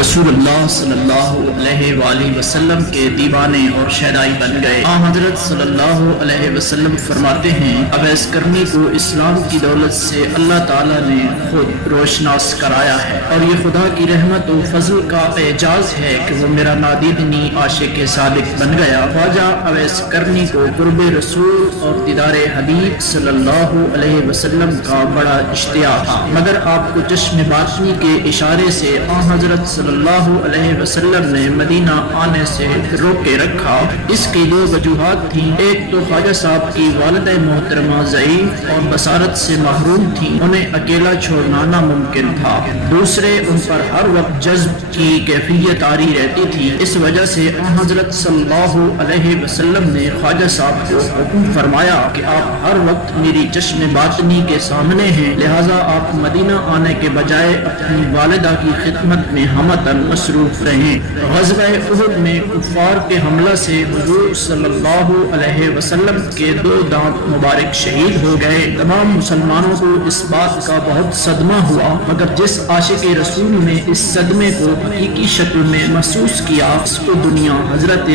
रसूलुल्लाह सल्लल्लाहु अलैहि वआलिहि वसल्लम के दीवाने और शहदाई बन गए। हज़रत सल्लल्लाहु अलैहि वसल्लम फरमाते हैं, अवैस करनी को इस्लाम की दौलत से अल्लाह ताला ने खुद रोशनास कराया है और ये खुदा की रहमत और फजल का एजाज है कि वो मेरा नादीदनी आशिक सादिक बन गया। ख्वाजा अवैस करनी को कुर्ब रसूल और दीदार हबीब सल्लल्लाहु अलैहि वसल्लम का बड़ा इश्तियाक था, मगर आपको चश्म बातनी के इशारे से हज़रत सल्लल्लाहु अलैहि वसल्लम ने मदीना आने से रोके रखा। इसकी दो वजूहात थी। एक तो ख्वाजा साहब की वालिदा मोहतरमा ज़ईफ और बसारत से महरूम थी, उन्हें अकेला छोड़ना नामुमकिन था। दूसरे, उन पर हर वक्त जज्ब की कैफियत आरी रहती थी। इस वजह से हज़रत सल्लल्लाहु अलैहि वसल्लम ने ख्वाजा साहब को हुक्म फरमाया कि आप हर वक्त मेरी चश्म बातनी के सामने हैं, लिहाजा आप मदीना आने के बजाय अपनी वालिदा की खिदमत में हमतन मसरूफ रहें। ग़ज़वा उहुद में कुफ़ार के हमला से हुज़ूर सल्लल्लाहु अलैहि वसल्लम के दो दांत मुबारक शहीद हो गए। तमाम मुसलमानों को इस बात का बहुत सदमा हुआ, मगर जिस आशिक रसूल ने इस सदमे को हकीकी शक्ल में महसूस किया, उसको दुनिया हजरत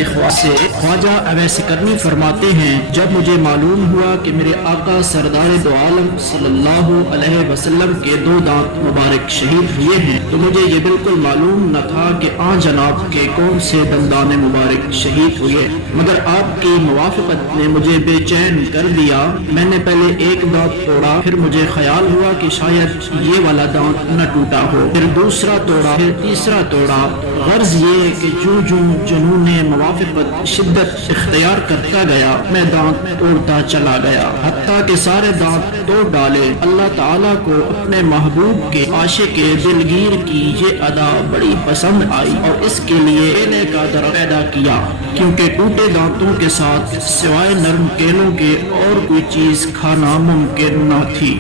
ख्वाजा अवैस करनी फरमाते हैं, जब मुझे मालूम हुआ कि मेरे आका सरदार दो आलम सल्लल्लाहु अलैहि वसल्लम के दो दांत मुबारक शहीद हुए हैं, तो मुझे ये बिल्कुल मालूम न था कि जनाब के कौन से दंदान मुबारक शहीद हुए, मगर आपकी मुवाफ़क़त ने मुझे बेचैन कर दिया। मैंने पहले एक दांत तोड़ा, फिर मुझे ख्याल हुआ कि शायद ये वाला दांत न टूटा हो, फिर दूसरा तोड़ा, फिर तीसरा तोड़ा। गर्ज ये कि जो जुनून मुवाफ़क़त शिद्दत इख्तियार करता गया, मैं दांत तोड़ता चला गया, हत्ता कि सारे दांत तोड़ डाले। अल्लाह ताला को अपने महबूब के आशिक दिलगीर की ये अदा बड़ी पसंद आई और इसके लिए केले का दर पैदा किया, क्योंकि टूटे दांतों के साथ सिवाय नरम केलों के और कोई चीज खाना मुमकिन न थी।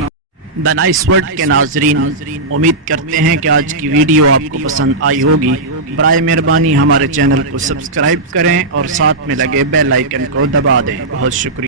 द नाइस वर्ल्ड के नाजरीन, उम्मीद करते हैं कि आज की वीडियो आपको पसंद आई होगी। बराए मेहरबानी हमारे चैनल को सब्सक्राइब करें और साथ में लगे बेल आइकन को दबा दें। बहुत शुक्रिया।